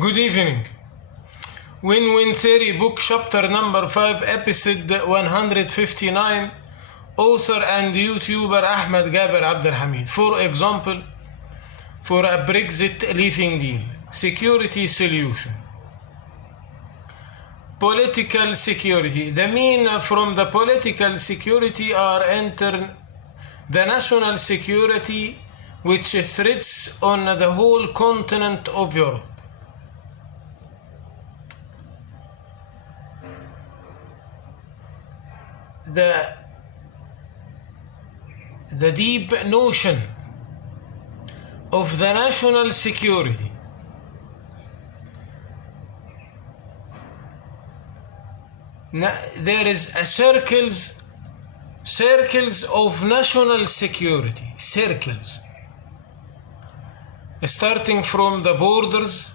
Good evening. Win-Win Theory Book Chapter number 5 Episode 159. Author and YouTuber Ahmed Gaber Abdelhamid. For example, for a Brexit leaving deal. Security solution. Political security. The mean from the political security are enter the national security which threats on the whole continent of Europe. The deep notion of the national security there is a circles of national security, circles starting from the borders,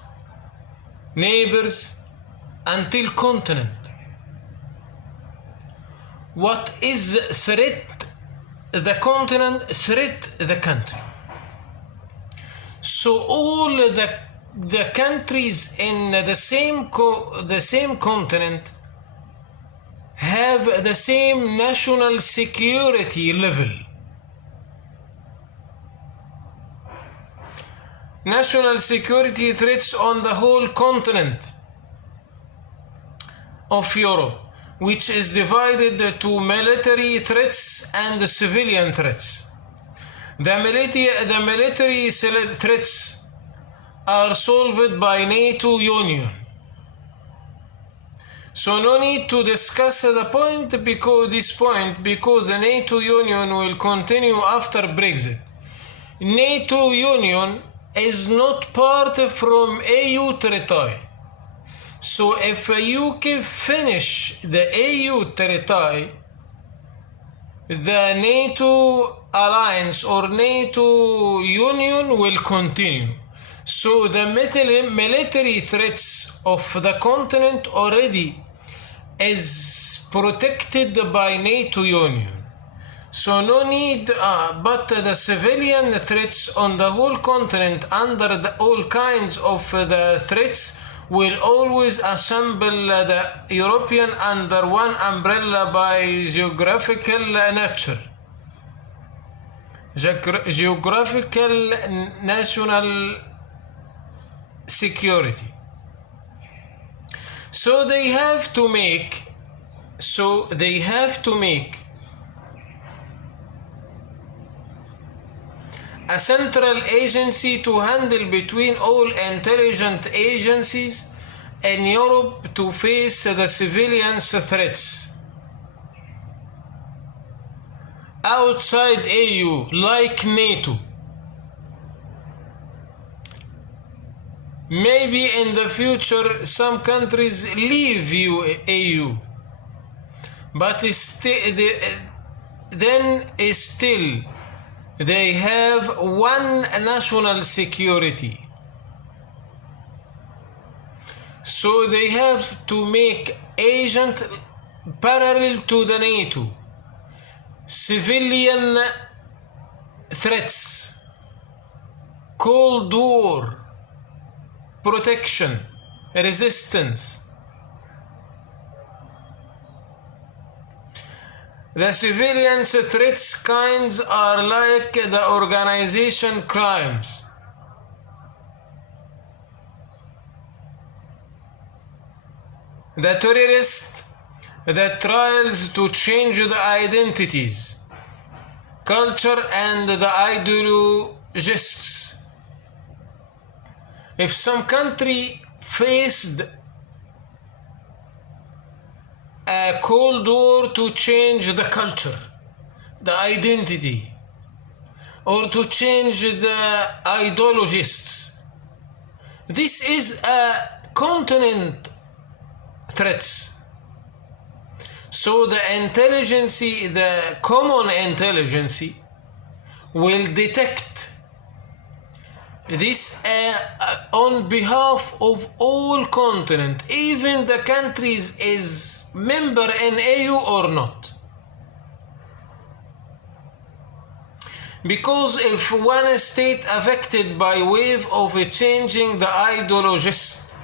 neighbors until continent. What is threat the continent, threat the country. So all the countries in the same continent have the same national security level. National security threats on the whole continent of Europe, which is divided to military threats and civilian threats. The military threats are solved by NATO Union. So no need to discuss the point because the NATO Union will continue after Brexit. NATO Union is not part from EU territory. So if UK finish the EU territory, the NATO alliance or NATO Union will continue. So the military threats of the continent already is protected by NATO Union. So no need, but the civilian threats on the whole continent under all kinds of the threats will always assemble the European under one umbrella by geographical nature. Geographical national security. So they have to make a central agency to handle between all intelligence agencies in Europe to face the civilians threats. Outside EU, like NATO. Maybe in the future some countries leave EU, but then still they have one national security. So they have to make agent parallel to the NATO. Civilian threats, Cold War, protection, resistance. The civilian threats kinds are like the organization crimes. The terrorists, the trials to change the identities, culture and the ideologists. If some country faced a Cold War to change the culture, the identity, or to change the ideologists, this is a continent threats. So the intelligence, the common intelligence, will detect this on behalf of all continent, even the countries is member in EU or not. Because if one state affected by wave of changing the ideologist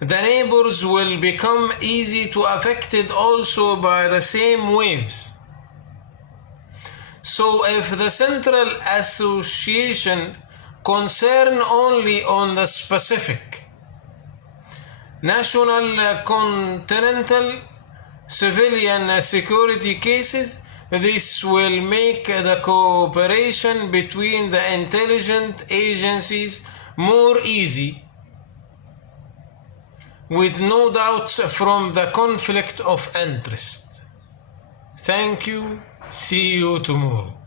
the neighbors will become easy to affected also by the same waves. So if the central association concern only on the specific national, continental, civilian security cases, this will make the cooperation between the intelligence agencies more easy, with no doubts from the conflict of interest. Thank you. See you tomorrow.